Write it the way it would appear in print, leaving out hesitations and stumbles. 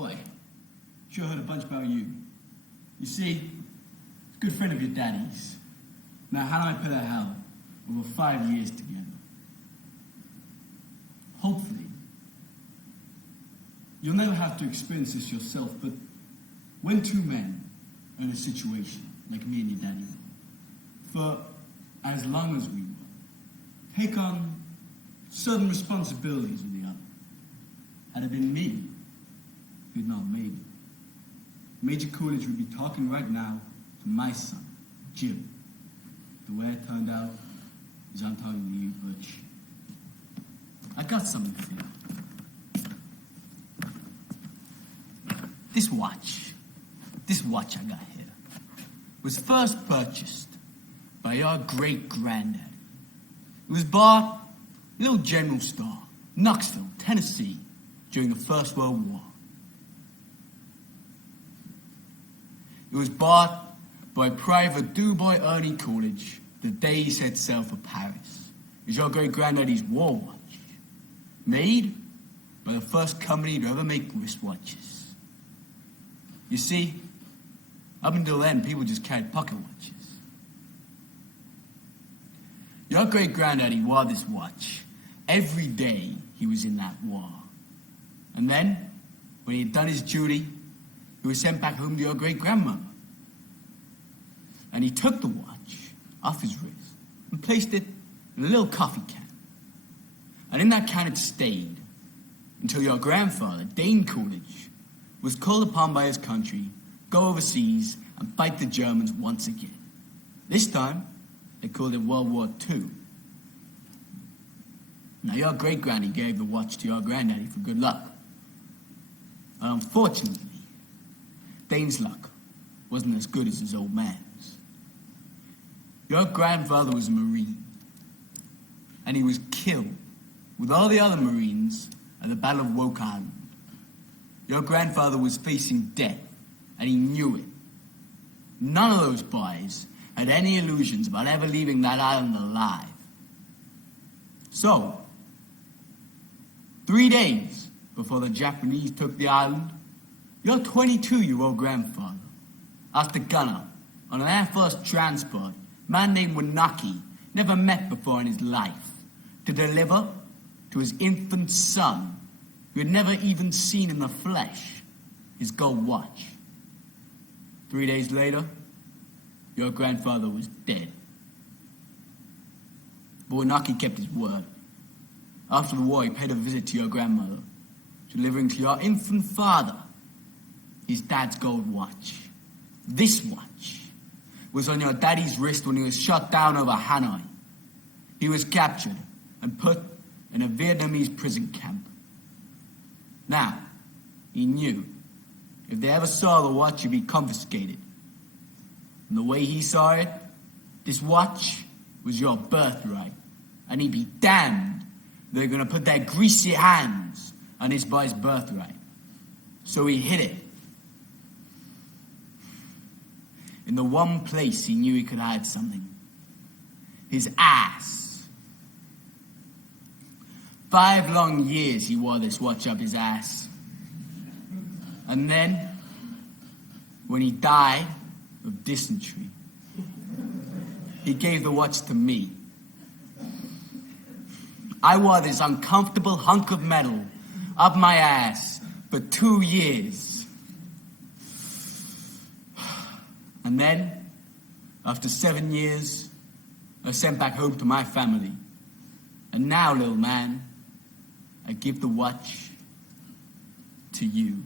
Boy, sure heard a bunch about you. You see, a good friend of your daddy's. Now, how do I put out hell over 5 years together? Hopefully, you'll never have to experience this yourself, but when two men are in a situation like me and your daddy were, for as long as we were, take on certain responsibilities with the other. Had it been me who'd not made it, Major Coolidge would be talking right now to my son, Jim. The way it turned out is I'm talking to you, Butch. I got something for you. This watch I got here, was first purchased by your great-granddaddy. It was bought at a little general store, Knoxville, Tennessee, during the First World War. It was bought by Private Dubois Ernie Coolidge the day he set sail for Paris. It was your great-granddaddy's war watch, made by the first company to ever make wristwatches. You see, up until then, people just carried pocket watches. Your great-granddaddy wore this watch every day he was in that war. And then, when he had done his duty, he was sent back home to your great-grandmother. And he took the watch off his wrist and placed it in a little coffee can. And in that can it stayed until your grandfather, Dane Coolidge, was called upon by his country to go overseas and fight the Germans once again. This time, they called it World War II. Now, your great-granny gave the watch to your granddaddy for good luck. And unfortunately, Dane's luck wasn't as good as his old man's. Your grandfather was a Marine, and he was killed with all the other Marines at the Battle of Woke Island. Your grandfather was facing death, and he knew it. None of those boys had any illusions about ever leaving that island alive. So, 3 days before the Japanese took the island, your 22-year-old grandfather asked a gunner on an Air Force transport, a man named Wanaki, never met before in his life, to deliver to his infant son, who had never even seen in the flesh, his gold watch. 3 days later, your grandfather was dead. But Wanaki kept his word. After the war, he paid a visit to your grandmother, delivering to your infant father his dad's gold watch. This watch was on your daddy's wrist when he was shot down over Hanoi. He was captured and put in a Vietnamese prison camp. Now, he knew if they ever saw the watch, it'd be confiscated. And the way he saw it, this watch was your birthright. And he'd be damned they're gonna put their greasy hands on his boy's birthright. So he hid it in the one place he knew he could hide something. His ass. 5 long years he wore this watch up his ass. And then, when he died of dysentery, he gave the watch to me. I wore this uncomfortable hunk of metal up my ass for 2 years. And then, after 7 years, I was sent back home to my family. And now, little man, I give the watch to you.